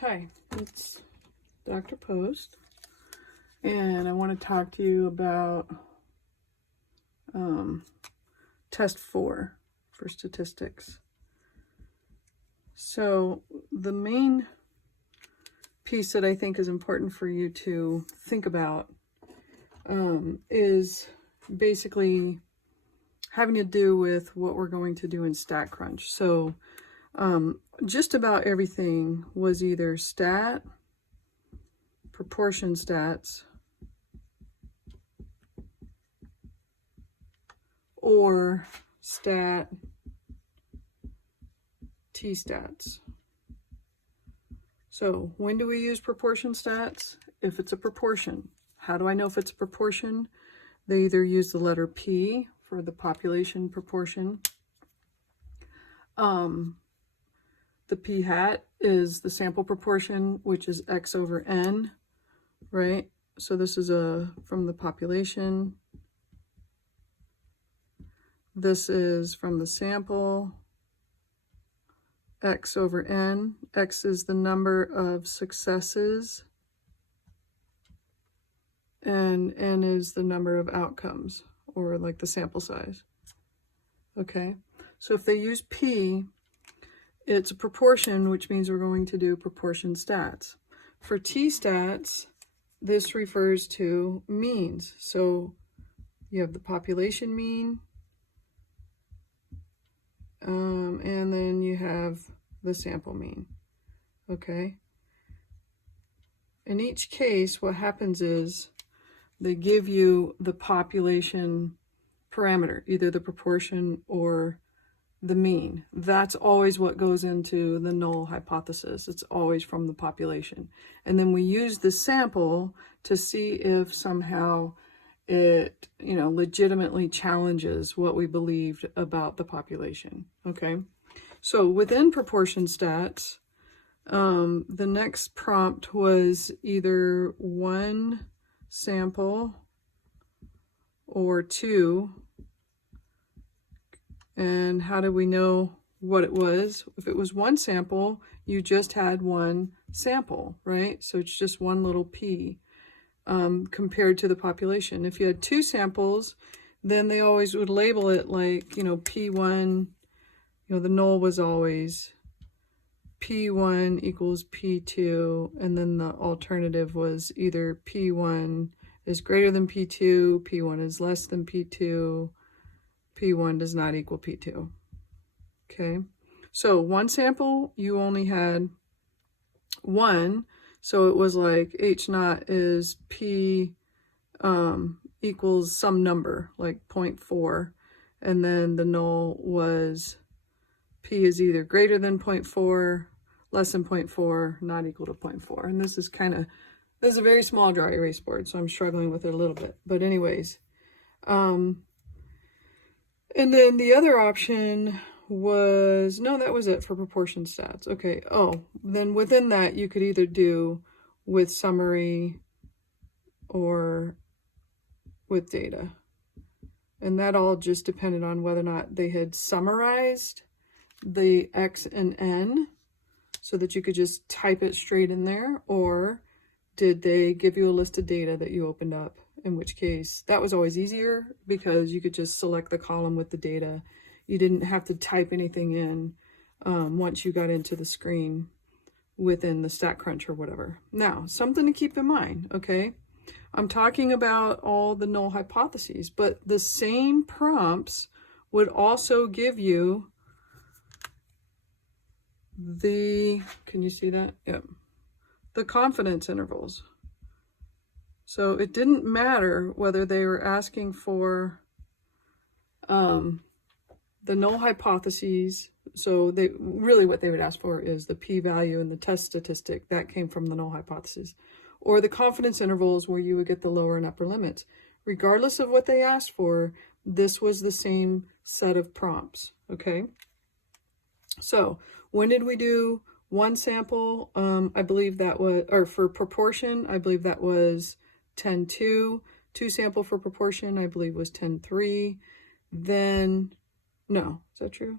Hi, it's Dr. Post, and I want to talk to you about test 4 for statistics. So the main piece that I think is important for you to think about is basically having to do with what we're going to do in StatCrunch. So just about everything was either stat, proportion stats, or stat t-stats. So when do we use proportion stats? If it's a proportion. How do I know if it's a proportion? They either use the letter P for the population proportion. The P hat is the sample proportion, which is X over N, right? So this is from the population. This is from the sample, X over N. X is the number of successes, and N is the number of outcomes, or like the sample size. Okay, so if they use P, it's a proportion, which means we're going to do proportion stats. For T-stats, this refers to means. So you have the population mean, and then you have the sample mean. Okay. In each case, what happens is they give you the population parameter, either the proportion or the mean. That's always what goes into the null hypothesis. It's always from the population. And then we use the sample to see if somehow it, legitimately challenges what we believed about the population. Okay. So within proportion stats, the next prompt was either 1 sample or 2. And how do we know what it was? If it was 1 sample, you just had 1 sample, right? So it's just one little P compared to the population. If you had 2 samples, then they always would label it like, P1, the null was always P1 equals P2, and then the alternative was either P1 is greater than P2, P1 is less than P2, P1 does not equal P2. Okay, so 1 sample, you only had 1, so it was like H naught is P equals some number, like 0.4, and then the null was P is either greater than 0.4, less than 0.4, not equal to 0.4. And this is a very small dry erase board, so I'm struggling with it a little bit. But anyways, and then the other option was, no, that was it for proportion stats. Okay, then within that, you could either do with summary or with data. And that all just depended on whether or not they had summarized the X and N so that you could just type it straight in there, or did they give you a list of data that you opened up, in which case that was always easier because you could just select the column with the data. You didn't have to type anything in once you got into the screen within the StatCrunch or whatever. Now, something to keep in mind, okay? I'm talking about all the null hypotheses, but the same prompts would also give you can you see that? Yep. The confidence intervals. So it didn't matter whether they were asking for the null hypotheses. So what they would ask for is the p-value and the test statistic that came from the null hypothesis, or the confidence intervals where you would get the lower and upper limits. Regardless of what they asked for, this was the same set of prompts. Okay. So when did we do 1 sample? I believe that was, or for proportion, I believe that was 10.2. 2 sample for proportion, I believe was 10.3. Then, no, is that true?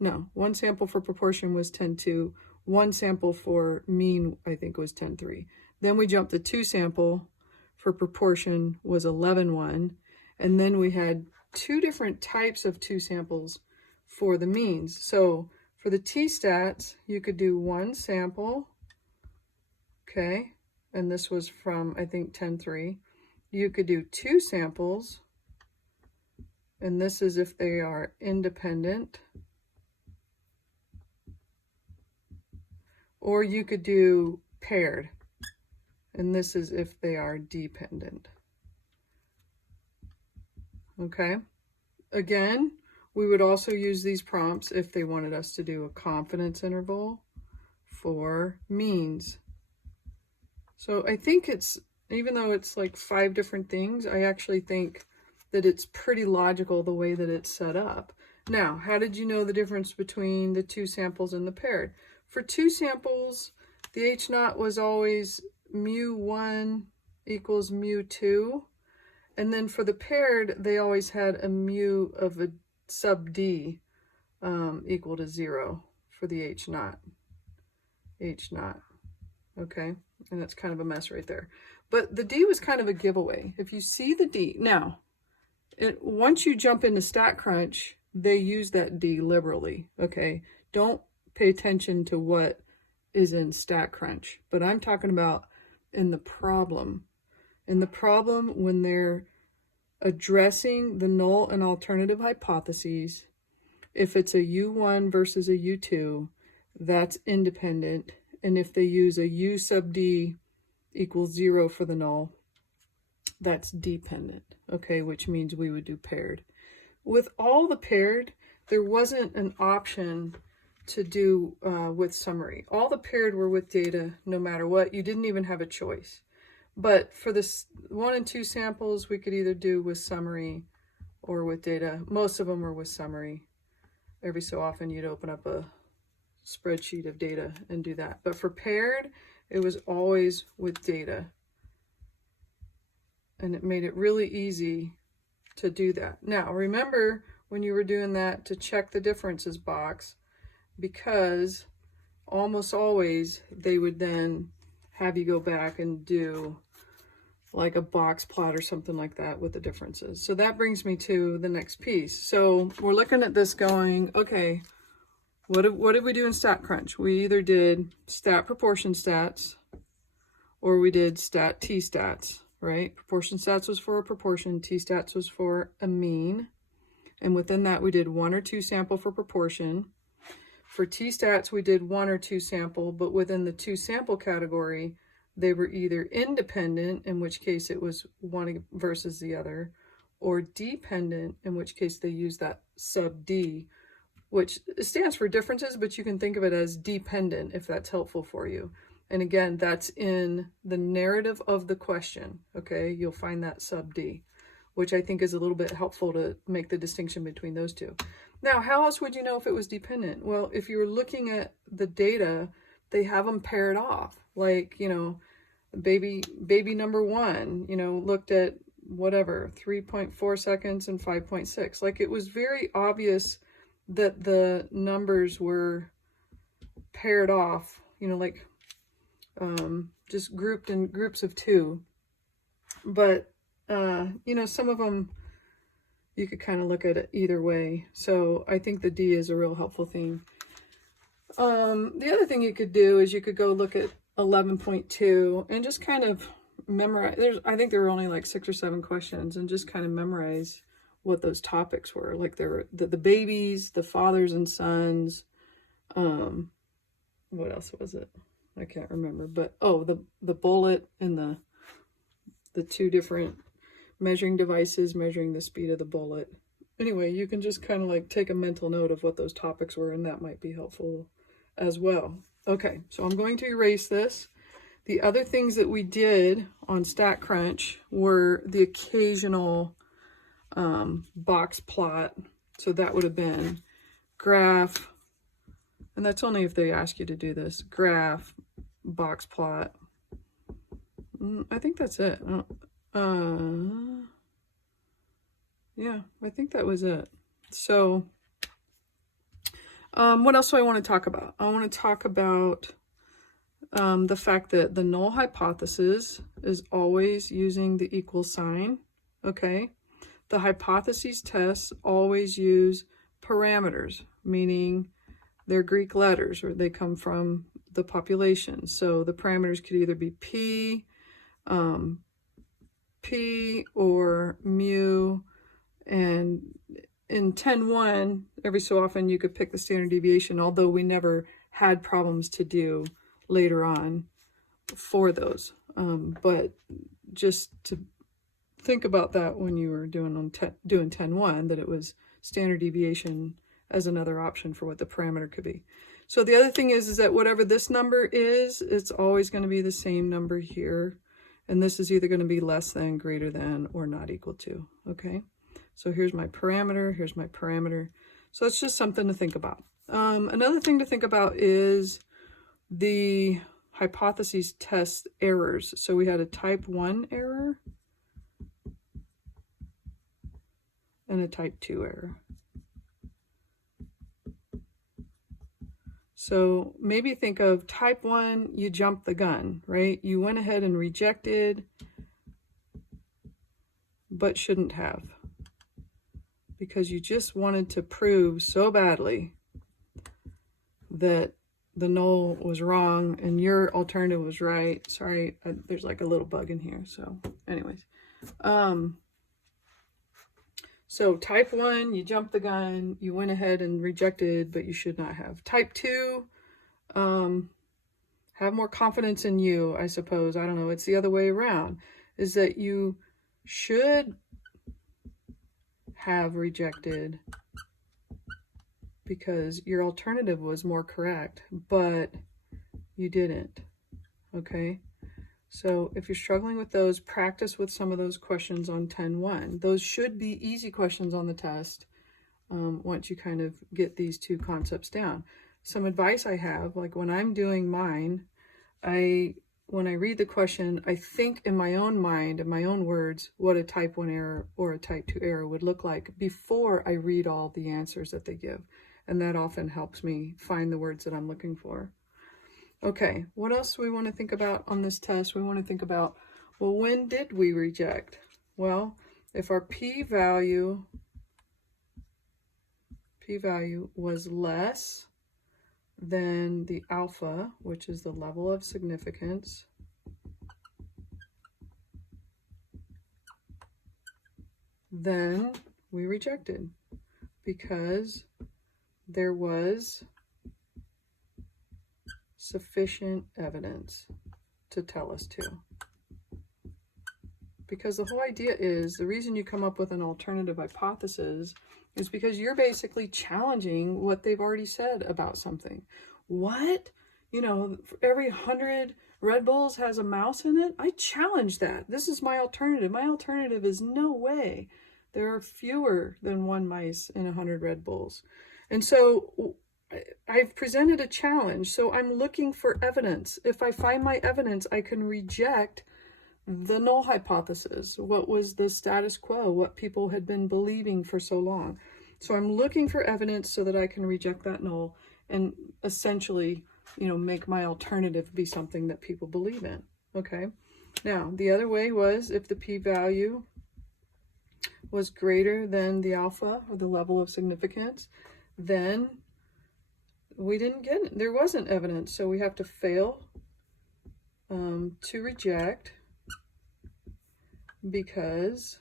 No, 1 sample for proportion was 10.2. one sample for mean, I think was 10.3. Then we jumped to two sample for proportion was 11.1. And then we had two different types of two samples for the means. So for the t-stats, you could do one sample, okay, and this was from, I think, 10.3. You could do two samples, and this is if they are independent. Or you could do paired, and this is if they are dependent. Okay, again, we would also use these prompts if they wanted us to do a confidence interval for means. So I think it's, even though it's like 5 different things, I actually think that it's pretty logical the way that it's set up. Now, how did you know the difference between the two samples and the paired? For two samples, the H naught was always mu1 equals mu2. And then for the paired, they always had a mu of a sub d equal to 0 for the H naught. Okay, and that's kind of a mess right there. But the D was kind of a giveaway. If you see the D, now, once you jump into StatCrunch, they use that D liberally, okay? Don't pay attention to what is in StatCrunch, but I'm talking about in the problem. In the problem, when they're addressing the null and alternative hypotheses, if it's a U1 versus a U2, that's independent. And if they use a U sub D equals 0 for the null, that's dependent, okay, which means we would do paired. With all the paired, there wasn't an option to do with summary. All the paired were with data no matter what. You didn't even have a choice. But for this 1 and 2 samples, we could either do with summary or with data. Most of them were with summary. Every so often you'd open up a spreadsheet of data and do that. But for paired, it was always with data. And it made it really easy to do that. Now, remember when you were doing that to check the differences box, because almost always they would then have you go back and do like a box plot or something like that with the differences. So that brings me to the next piece. So we're looking at this going, okay, what did we do in StatCrunch? We either did stat proportion stats or we did stat t-stats, right? Proportion stats was for a proportion, t-stats was for a mean. And within that, we did 1 or 2 sample for proportion. For t-stats, we did 1 or 2 sample, but within the 2 sample category, they were either independent, in which case it was one versus the other, or dependent, in which case they used that sub D, which stands for differences, but you can think of it as dependent if that's helpful for you. And again, that's in the narrative of the question, okay? You'll find that sub D, which I think is a little bit helpful to make the distinction between those two. Now, how else would you know if it was dependent? Well, if you were looking at the data, they have them paired off. Like, you know, baby number 1, you know, looked at whatever, 3.4 seconds and 5.6. Like, it was very obvious that the numbers were paired off, you know, like just grouped in groups of 2. But, you know, some of them you could kind of look at it either way. So I think the D is a real helpful thing. The other thing you could do is you could go look at 11.2 and just kind of memorize. I think there were only like 6 or 7 questions, and just kind of memorize what those topics were. Like there were the babies, the fathers and sons. What else was it? I can't remember. But oh, the bullet and the 2 different measuring devices measuring the speed of the bullet. Anyway, you can just kind of like take a mental note of what those topics were, and that might be helpful as well. Okay, so I'm going to erase this. The other things that we did on StatCrunch were the occasional box plot. So that would have been graph, and that's only if they ask you to do this, graph, box plot. I think that's it. Yeah, I think that was it. So What else do I want to talk about? I want to talk about the fact that the null hypothesis is always using the equal sign, okay? The hypotheses tests always use parameters, meaning they're Greek letters or they come from the population. So the parameters could either be P or mu, and in 10.1, every so often you could pick the standard deviation, although we never had problems to do later on for those. But just to think about that when you were doing 10.1, that it was standard deviation as another option for what the parameter could be. So the other thing is that whatever this number is, it's always going to be the same number here. And this is either going to be less than, greater than, or not equal to, okay? So here's my parameter, here's my parameter. So it's just something to think about. Another thing to think about is the hypotheses test errors. So we had a type 1 error and a type 2 error. So maybe think of type 1, you jumped the gun, right? You went ahead and rejected, but shouldn't have, because you just wanted to prove so badly that the null was wrong and your alternative was right. Sorry, there's like a little bug in here. So anyways, so type 1, you jumped the gun, you went ahead and rejected, but you should not have. Type 2, have more confidence in you, I suppose. I don't know. It's the other way around, is that you should have rejected because your alternative was more correct, but you didn't, okay? So if you're struggling with those, practice with some of those questions on 10.1. Those should be easy questions on the test once you kind of get these two concepts down. Some advice I have, like when I'm doing mine, when I read the question, I think in my own mind, in my own words, what a type 1 error or a type 2 error would look like before I read all the answers that they give. And that often helps me find the words that I'm looking for. Okay, what else do we want to think about on this test? We want to think about, well, when did we reject? Well, if our p-value was less than the alpha, which is the level of significance, then we rejected because there was sufficient evidence to tell us to. Because the whole idea is, the reason you come up with an alternative hypothesis is because you're basically challenging what they've already said about something. What? You know, for every 100 Red Bulls has a mouse in it? I challenge that. This is my alternative. My alternative is no way. There are fewer than 1 mice in 100 Red Bulls. And so I've presented a challenge, so I'm looking for evidence. If I find my evidence, I can reject the null hypothesis, what was the status quo, what people had been believing for so long. So I'm looking for evidence so that I can reject that null and essentially, you know, make my alternative be something that people believe in, okay? Now, the other way was if the p-value was greater than the alpha, or the level of significance, then we didn't get it. There wasn't evidence, so we have to fail to reject because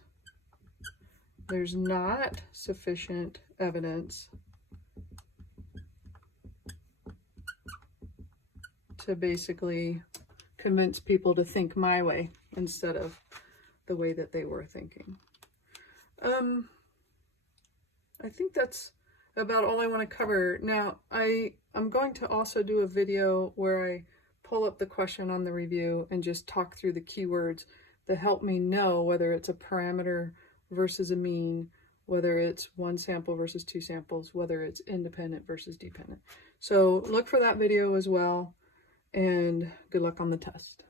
there's not sufficient evidence to basically convince people to think my way instead of the way that they were thinking. I think that's about all I want to cover. Now, I'm going to also do a video where I pull up the question on the review and just talk through the keywords that help me know whether it's a parameter versus a mean, whether it's 1 sample versus 2 samples, whether it's independent versus dependent. So look for that video as well, and good luck on the test.